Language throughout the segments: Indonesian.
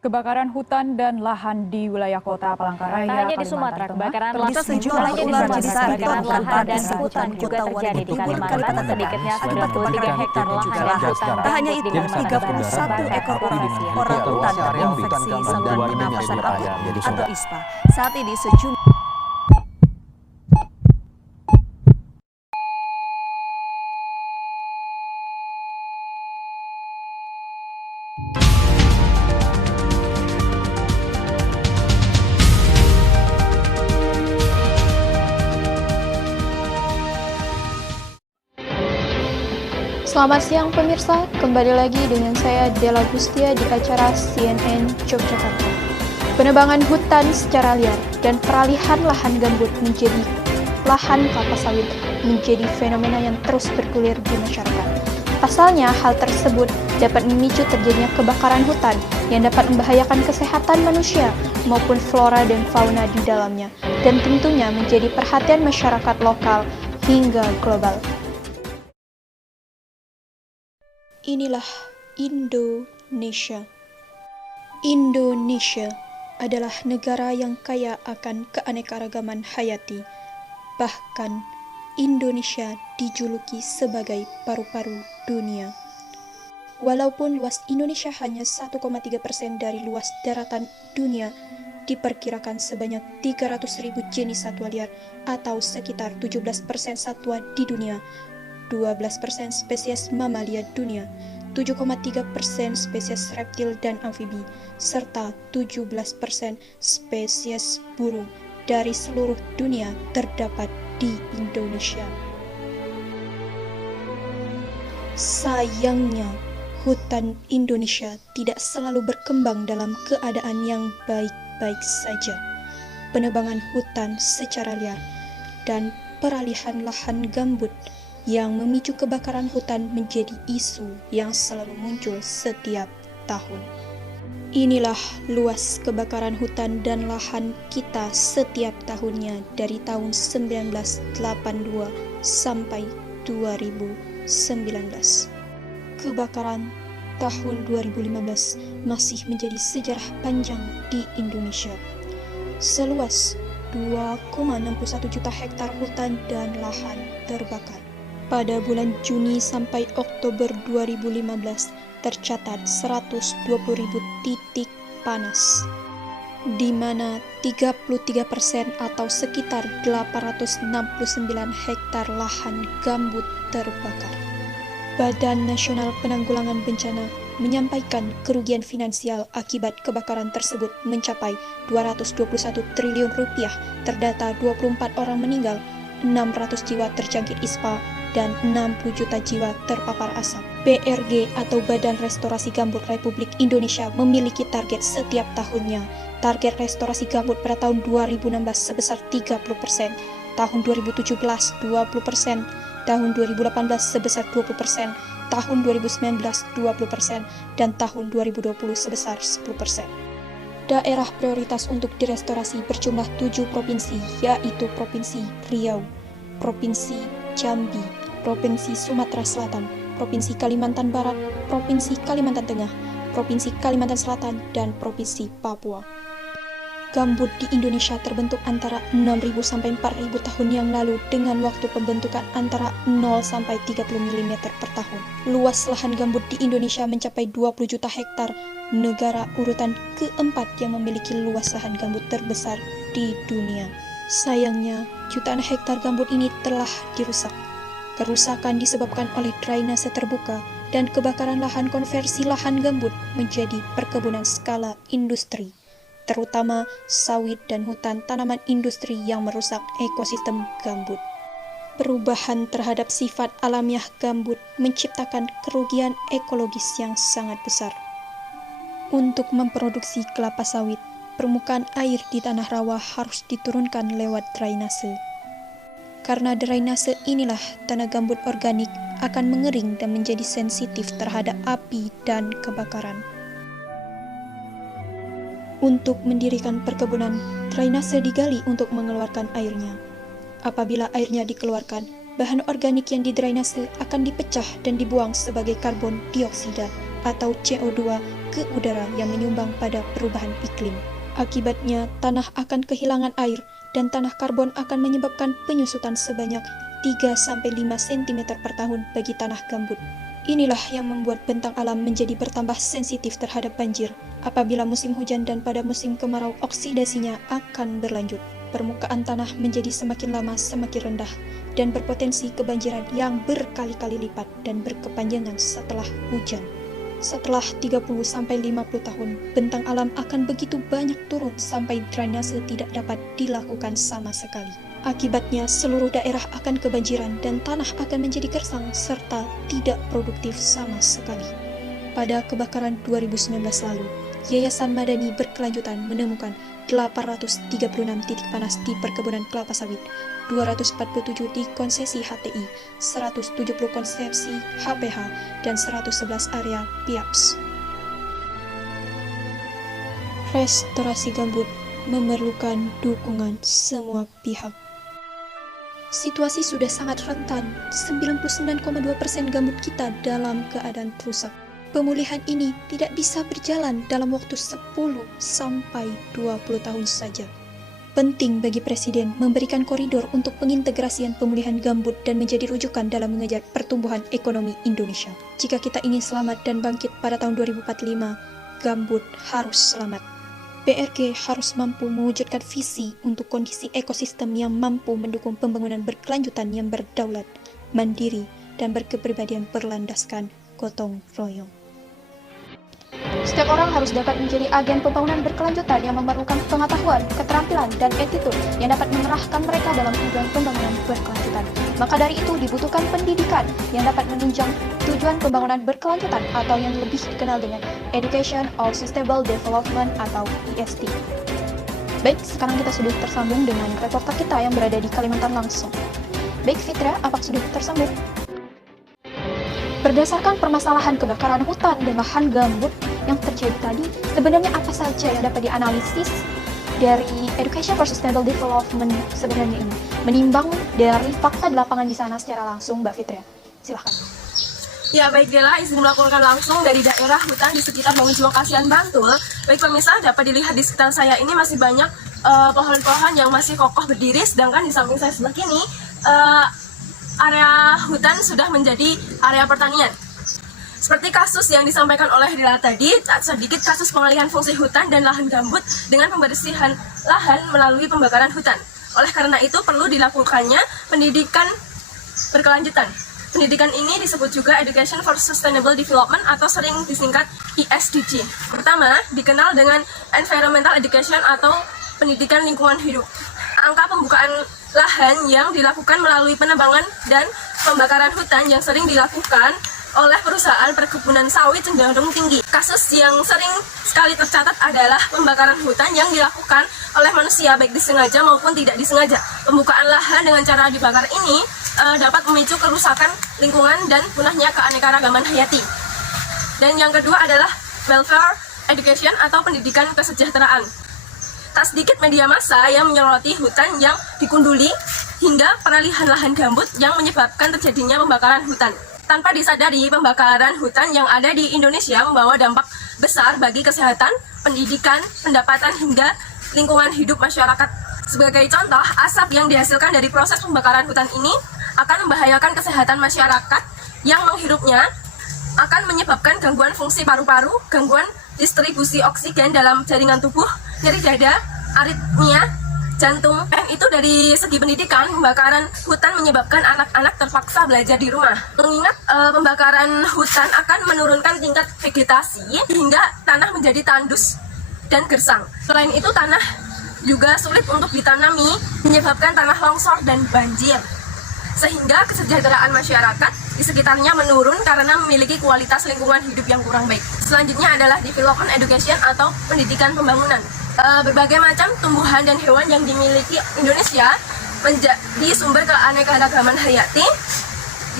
Kebakaran hutan dan lahan di wilayah kota Palangkaraya, Tak hanya di Sumatera, kebakaran lahan dan hutan juga terjadi di Kalimantan. Sedikitnya 93 hektar lahan dan hutan Tak hanya itu, 31 ekor orang hutan terinfeksi saluran pernapasan akut atau ISPA. Saat ini sejumlah Selamat siang pemirsa, kembali lagi dengan saya Della Gustia di acara CNN Yogyakarta. Penebangan hutan secara liar dan peralihan lahan gambut menjadi lahan kelapa sawit menjadi fenomena yang terus bergulir di masyarakat. Pasalnya, hal tersebut dapat memicu terjadinya kebakaran hutan yang dapat membahayakan kesehatan manusia maupun flora dan fauna di dalamnya, dan tentunya menjadi perhatian masyarakat lokal hingga global. Inilah Indonesia. Indonesia adalah negara yang kaya akan keanekaragaman hayati. Bahkan, Indonesia dijuluki sebagai paru-paru dunia. Walaupun luas Indonesia hanya 1,3% dari luas daratan dunia, diperkirakan sebanyak 300.000 jenis satwa liar atau sekitar 17% satwa di dunia, 12% spesies mamalia dunia, 7,3% spesies reptil dan amfibi, serta 17% spesies burung dari seluruh dunia terdapat di Indonesia. Sayangnya, hutan Indonesia tidak selalu berkembang dalam keadaan yang baik-baik saja. Penebangan hutan secara liar dan peralihan lahan gambut yang memicu kebakaran hutan menjadi isu yang selalu muncul setiap tahun. Inilah luas kebakaran hutan dan lahan kita setiap tahunnya dari tahun 1982 sampai 2019. Kebakaran tahun 2015 masih menjadi sejarah panjang di Indonesia. Seluas 2,61 juta hektar hutan dan lahan terbakar. Pada bulan Juni sampai Oktober 2015 tercatat 120.000 titik panas, di mana 33% atau sekitar 869 hektar lahan gambut terbakar. Badan Nasional Penanggulangan Bencana menyampaikan kerugian finansial akibat kebakaran tersebut mencapai 221 triliun rupiah, terdata 24 orang meninggal, 600 jiwa terjangkit ISPA, dan 60 juta jiwa terpapar asap. BRG atau Badan Restorasi Gambut Republik Indonesia memiliki target setiap tahunnya. Target restorasi gambut pada tahun 2016 sebesar 30%, tahun 2017 20%, tahun 2018 sebesar 20%, tahun 2019 20%, dan tahun 2020 sebesar 10%. Daerah prioritas untuk direstorasi berjumlah 7 provinsi, yaitu Provinsi Riau, Provinsi Jambi, Provinsi Sumatera Selatan, Provinsi Kalimantan Barat, Provinsi Kalimantan Tengah, Provinsi Kalimantan Selatan, dan Provinsi Papua. Gambut di Indonesia terbentuk antara 6.000 sampai 4.000 tahun yang lalu dengan waktu pembentukan antara 0 sampai 30 mm per tahun. Luas lahan gambut di Indonesia mencapai 20 juta hektar, negara urutan keempat yang memiliki luas lahan gambut terbesar di dunia. Sayangnya, jutaan hektar gambut ini telah dirusak. Kerusakan disebabkan oleh drainase terbuka dan kebakaran lahan konversi lahan gambut menjadi perkebunan skala industri, terutama sawit dan hutan tanaman industri yang merusak ekosistem gambut. Perubahan terhadap sifat alamiah gambut menciptakan kerugian ekologis yang sangat besar. Untuk memproduksi kelapa sawit, permukaan air di tanah rawa harus diturunkan lewat drainase. Karena drainase inilah tanah gambut organik akan mengering dan menjadi sensitif terhadap api dan kebakaran. Untuk mendirikan perkebunan, drainase digali untuk mengeluarkan airnya. Apabila airnya dikeluarkan, bahan organik yang didrainase akan dipecah dan dibuang sebagai karbon dioksida atau CO2 ke udara yang menyumbang pada perubahan iklim. Akibatnya, tanah akan kehilangan air dan tanah karbon akan menyebabkan penyusutan sebanyak 3-5 cm per tahun bagi tanah gambut. Inilah yang membuat bentang alam menjadi bertambah sensitif terhadap banjir. Apabila musim hujan dan pada musim kemarau, oksidasinya akan berlanjut. Permukaan tanah menjadi semakin lama semakin rendah dan berpotensi kebanjiran yang berkali-kali lipat dan berkepanjangan setelah hujan. Setelah 30-50 tahun, bentang alam akan begitu banyak turun sampai drainase tidak dapat dilakukan sama sekali. Akibatnya, seluruh daerah akan kebanjiran dan tanah akan menjadi gersang serta tidak produktif sama sekali. Pada kebakaran 2019 lalu, Yayasan Madani Berkelanjutan menemukan 836 titik panas di perkebunan kelapa sawit, 247 di konsesi HTI, 170 konsesi HPH, dan 111 area PIAPS. Restorasi gambut memerlukan dukungan semua pihak. Situasi sudah sangat rentan, 99,2% gambut kita dalam keadaan rusak. Pemulihan ini tidak bisa berjalan dalam waktu 10-20 tahun saja. Penting bagi Presiden memberikan koridor untuk pengintegrasian pemulihan gambut dan menjadi rujukan dalam mengejar pertumbuhan ekonomi Indonesia. Jika kita ingin selamat dan bangkit pada tahun 2045, gambut harus selamat. BRG harus mampu mewujudkan visi untuk kondisi ekosistem yang mampu mendukung pembangunan berkelanjutan yang berdaulat, mandiri, dan berkepribadian berlandaskan gotong royong. Setiap orang harus dapat menjadi agen pembangunan berkelanjutan yang memerlukan pengetahuan, keterampilan, dan attitude yang dapat mengerahkan mereka dalam tujuan pembangunan berkelanjutan. Maka dari itu dibutuhkan pendidikan yang dapat menunjang tujuan pembangunan berkelanjutan atau yang lebih dikenal dengan Education of Sustainable Development atau ESD. Baik, sekarang kita sudah tersambung dengan reporter kita yang berada di Kalimantan langsung. Baik Fitra, apakah sudah tersambung? Berdasarkan permasalahan kebakaran hutan dan lahan gambut yang terjadi tadi, sebenarnya apa saja yang dapat dianalisis dari Education for Sustainable Development sebenarnya ini, menimbang dari fakta di lapangan di sana secara langsung, Mbak Fitria? Silahkan. Ya, baik Dela, izin melaporkan langsung dari daerah hutan di sekitar Bangun Kasihan, Bantul. Baik pemirsa, dapat dilihat di sekitar saya ini masih banyak pohon-pohon yang masih kokoh berdiri, sedangkan di samping saya sebelah kini area hutan sudah menjadi area pertanian. Seperti kasus yang disampaikan oleh Dela tadi, sedikit kasus pengalihan fungsi hutan dan lahan gambut dengan pembersihan lahan melalui pembakaran hutan. Oleh karena itu perlu dilakukannya pendidikan berkelanjutan. Pendidikan ini disebut juga Education for Sustainable Development atau sering disingkat ESDG. Pertama, dikenal dengan Environmental Education atau pendidikan lingkungan hidup. Angka pembukaan lahan yang dilakukan melalui penebangan dan pembakaran hutan yang sering dilakukan oleh perusahaan perkebunan sawit cenderung tinggi. Kasus yang sering sekali tercatat adalah pembakaran hutan yang dilakukan oleh manusia baik disengaja maupun tidak disengaja. Pembukaan lahan dengan cara dibakar ini dapat memicu kerusakan lingkungan dan punahnya keanekaragaman hayati. Dan yang kedua adalah welfare education atau pendidikan kesejahteraan. Tak sedikit media massa yang menyoroti hutan yang dikunduli hingga peralihan lahan gambut yang menyebabkan terjadinya pembakaran hutan. Tanpa disadari, pembakaran hutan yang ada di Indonesia membawa dampak besar bagi kesehatan, pendidikan, pendapatan, hingga lingkungan hidup masyarakat. Sebagai contoh, asap yang dihasilkan dari proses pembakaran hutan ini akan membahayakan kesehatan masyarakat yang menghirupnya, akan menyebabkan gangguan fungsi paru-paru, gangguan distribusi oksigen dalam jaringan tubuh, nyeri dada, aritmia, jantung. Itu dari segi pendidikan, pembakaran hutan menyebabkan anak-anak terpaksa belajar di rumah. Mengingat pembakaran hutan akan menurunkan tingkat vegetasi hingga tanah menjadi tandus dan gersang. Selain itu, tanah juga sulit untuk ditanami, menyebabkan tanah longsor dan banjir. Sehingga kesejahteraan masyarakat di sekitarnya menurun karena memiliki kualitas lingkungan hidup yang kurang baik. Selanjutnya adalah development education atau pendidikan pembangunan. Berbagai macam tumbuhan dan hewan yang dimiliki Indonesia menjadi sumber keanekaragaman hayati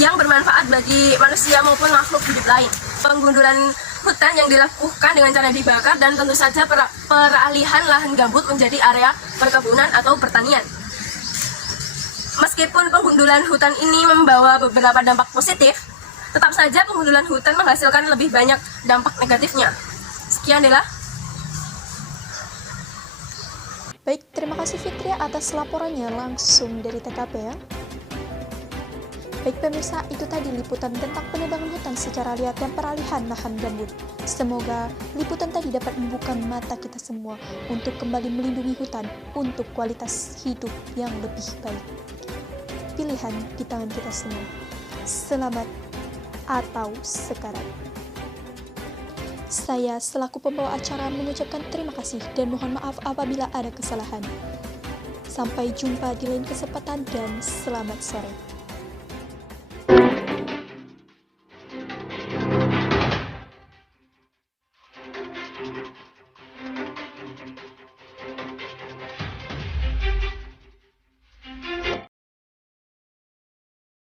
yang bermanfaat bagi manusia maupun makhluk hidup lain. Penggundulan hutan yang dilakukan dengan cara dibakar dan tentu saja peralihan lahan gambut menjadi area perkebunan atau pertanian. Meskipun penggundulan hutan ini membawa beberapa dampak positif, Tetap saja penggundulan hutan menghasilkan lebih banyak dampak negatifnya. Sekian Dela. Baik, terima kasih Fitria atas laporannya langsung dari TKP ya. Baik pemirsa, itu tadi liputan tentang penebangan hutan secara liar dan peralihan lahan gambut. Semoga liputan tadi dapat membuka mata kita semua untuk kembali melindungi hutan untuk kualitas hidup yang lebih baik. Pilihan di tangan kita semua. Selamat atau sekarang. Saya selaku pembawa acara mengucapkan terima kasih dan mohon maaf apabila ada kesalahan. Sampai jumpa di lain kesempatan dan selamat sore.